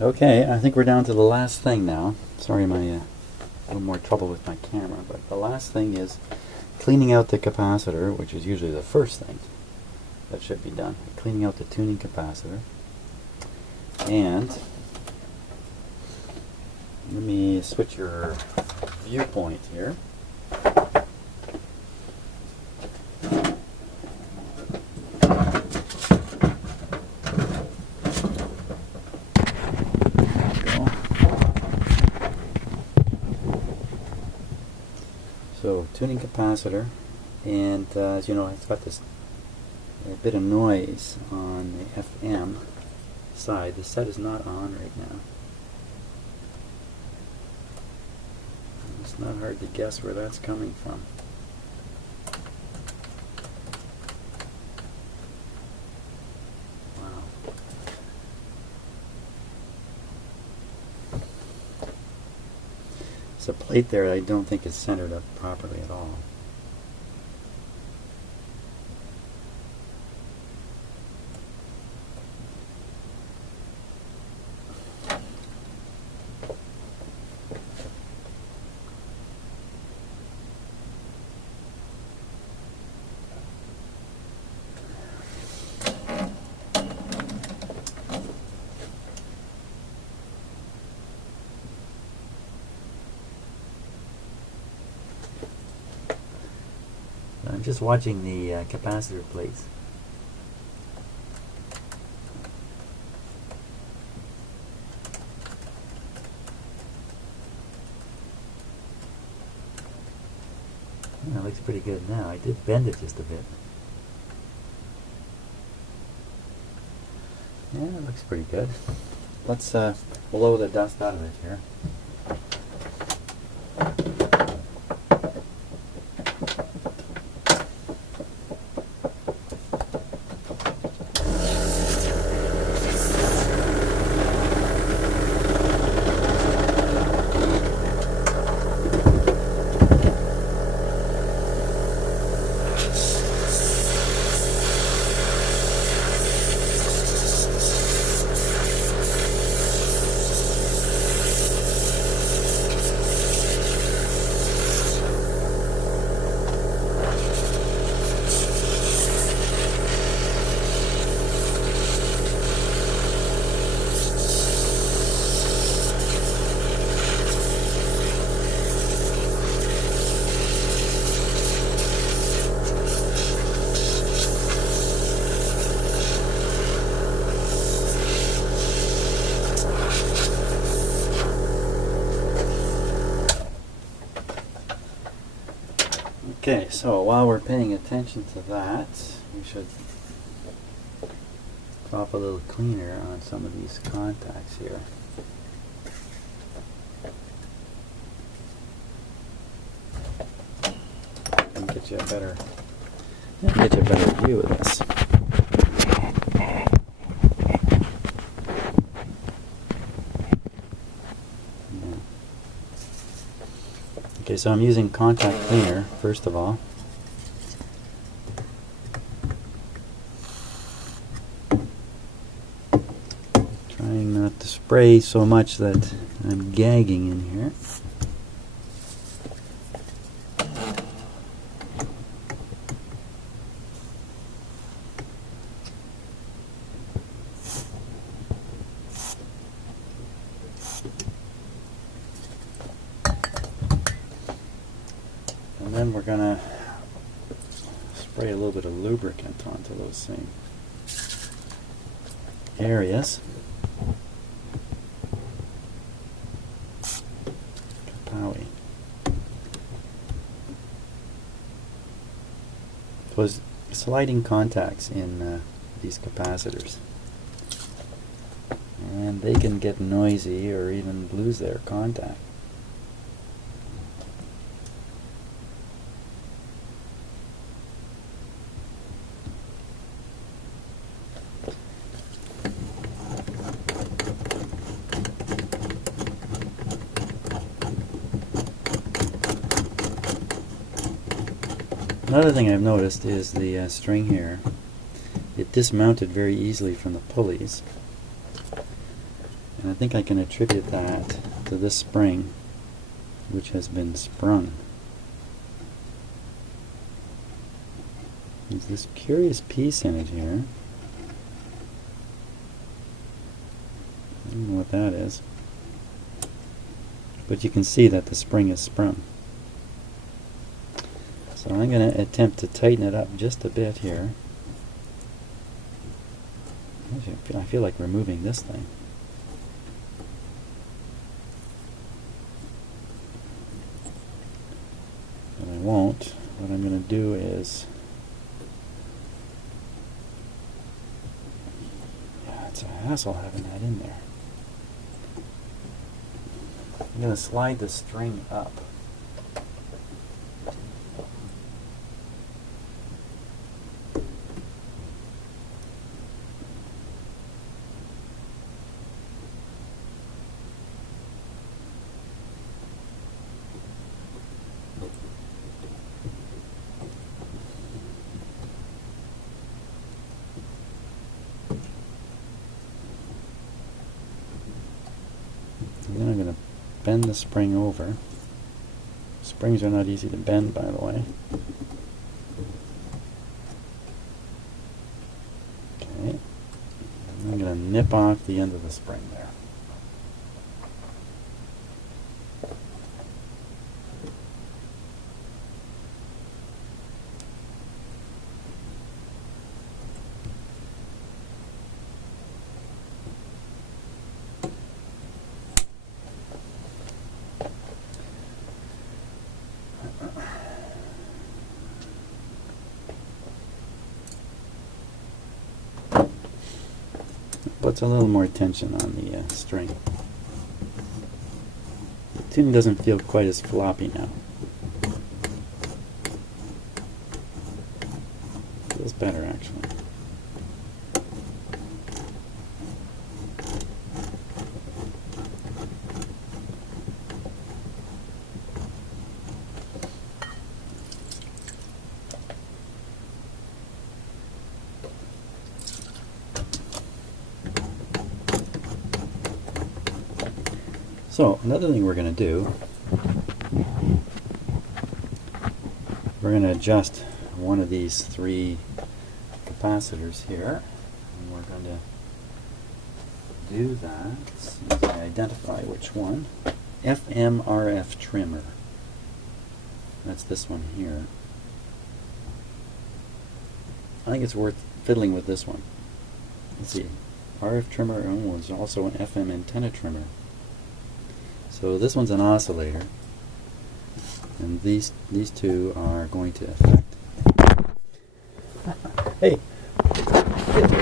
Okay, I think we're down to the last thing now. Sorry, my a little more trouble with my camera, but the last thing is cleaning out the capacitor, which is usually the first thing that should be done. Cleaning out the tuning capacitor. And let me switch your viewpoint here. So tuning capacitor, and as you know, it's got this a bit of noise on the FM side. The set is not on right now. It's not hard to guess where that's coming from. Wow. It's a plate there I don't think is centered up properly at all. I'm just watching the capacitor plates. Yeah, it looks pretty good now. I did bend it just a bit. Yeah, it looks pretty good. Let's blow the dust out of it here. Okay, so while we're paying attention to that, we should drop a little cleaner on some of these contacts here. And get you a better view of this. Okay, so I'm using contact cleaner first of all. Trying not to spray so much that I'm gagging in here. And then we're going to spray a little bit of lubricant onto those same areas. Kapowie. It was sliding contacts in these capacitors. And they can get noisy or even lose their contact. Another thing I've noticed is the string here. It dismounted very easily from the pulleys. And I think I can attribute that to this spring, which has been sprung. There's this curious piece in it here. I don't know what that is. But you can see that the spring is sprung. So I'm going to attempt to tighten it up just a bit here. I feel like removing this thing. But I won't. What I'm going to do is... yeah, it's a hassle having that in there. I'm going to slide the string up. And then I'm going to bend the spring over. Springs are not easy to bend, by the way. Okay. And I'm going to nip off the end of the spring there. Puts a little more tension on the string. The tuning doesn't feel quite as floppy now. Feels better, actually. So, another thing we're going to do, we're going to adjust one of these three capacitors here, and we're going to do that as soon as I identify which one. FMRF trimmer. That's this one here. I think it's worth fiddling with this one. Let's see. RF trimmer is also an FM antenna trimmer. So this one's an oscillator, and these two are going to affect. Hey.